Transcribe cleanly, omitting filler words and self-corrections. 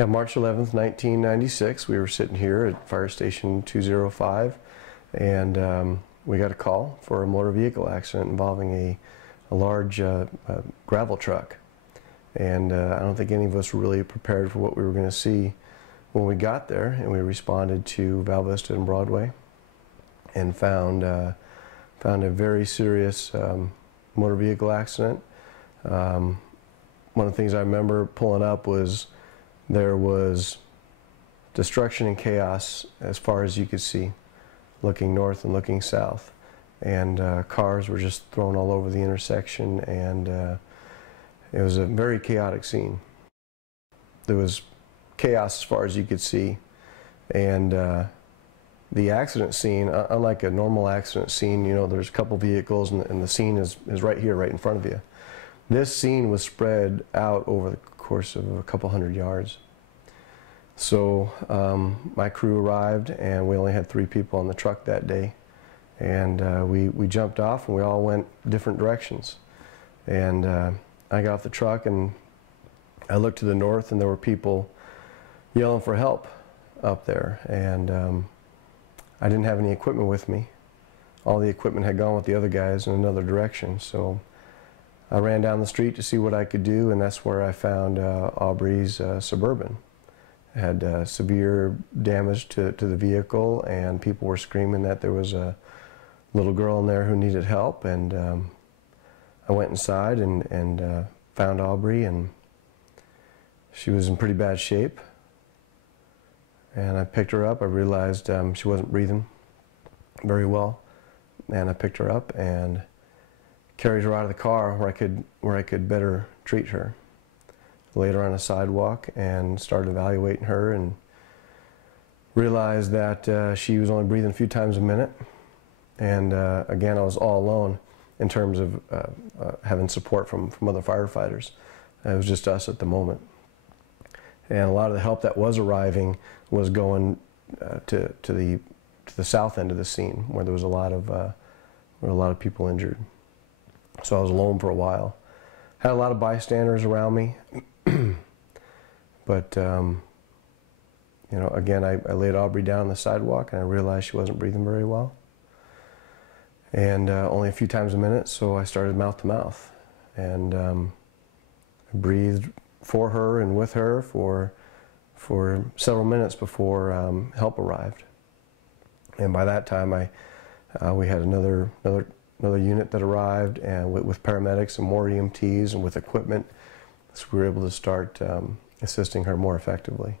Yeah, March 11th, 1996, we were sitting here at Fire Station 205, and we got a call for a motor vehicle accident involving a large gravel truck. And I don't think any of us were really prepared for what we were going to see when we got there, and we responded to Val Vista and Broadway and found a very serious motor vehicle accident. One of the things I remember pulling up was there was destruction and chaos as far as you could see, looking north and looking south. And cars were just thrown all over the intersection, and it was a very chaotic scene. There was chaos as far as you could see, and the accident scene, unlike a normal accident scene, you know, there's a couple vehicles and the scene is right here, right in front of you. This scene was spread out over the course of a couple hundred yards. So my crew arrived, and we only had 3 people on the truck that day, and we jumped off and we all went different directions. And I got off the truck and I looked to the north, and there were people yelling for help up there, and I didn't have any equipment with me. All the equipment had gone with the other guys in another direction, so I ran down the street to see what I could do, and that's where I found Aubrey's Suburban. It had severe damage to the vehicle, and people were screaming that there was a little girl in there who needed help, and I went inside and found Aubrey, and she was in pretty bad shape. And I picked her up. I realized she wasn't breathing very well, and I picked her up and carried her out of the car where I could better treat her. Laid her on a sidewalk and started evaluating her, and realized that she was only breathing a few times a minute. And again, I was all alone in terms of having support from other firefighters. It was just us at the moment. And a lot of the help that was arriving was going to the south end of the scene, where there was a lot of people injured. So I was alone for a while. Had a lot of bystanders around me, but you know, again, I laid Aubrey down on the sidewalk, and I realized she wasn't breathing very well, and only a few times a minute. So I started mouth to mouth, and I breathed for her and with her for several minutes before help arrived. And by that time, we had another unit that arrived, and with paramedics and more EMTs and with equipment, so we were able to start assisting her more effectively.